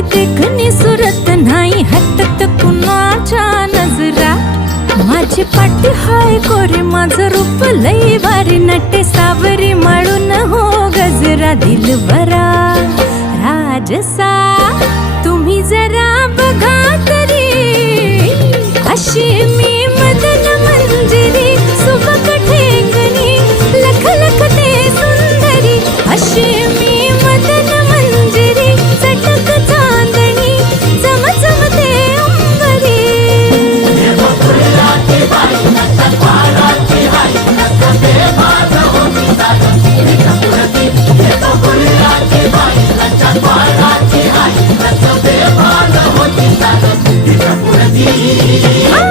माझी देखणी सुरत नाही हटत कुणाच्या नजरा. माझी पाटी हाय कोरी माझं रूप लई भारी नटे सावरी माळून हो गजरा. दिलबरा राजसा तुम्ही जरा बघा तरी अशी मी मदन मंजिरी. सुबक ठेंगणी लख लख ते सुंदरी अशी मी मदन मंजिरी. चटक चांदणी चमचम ते अंबरी. Ah!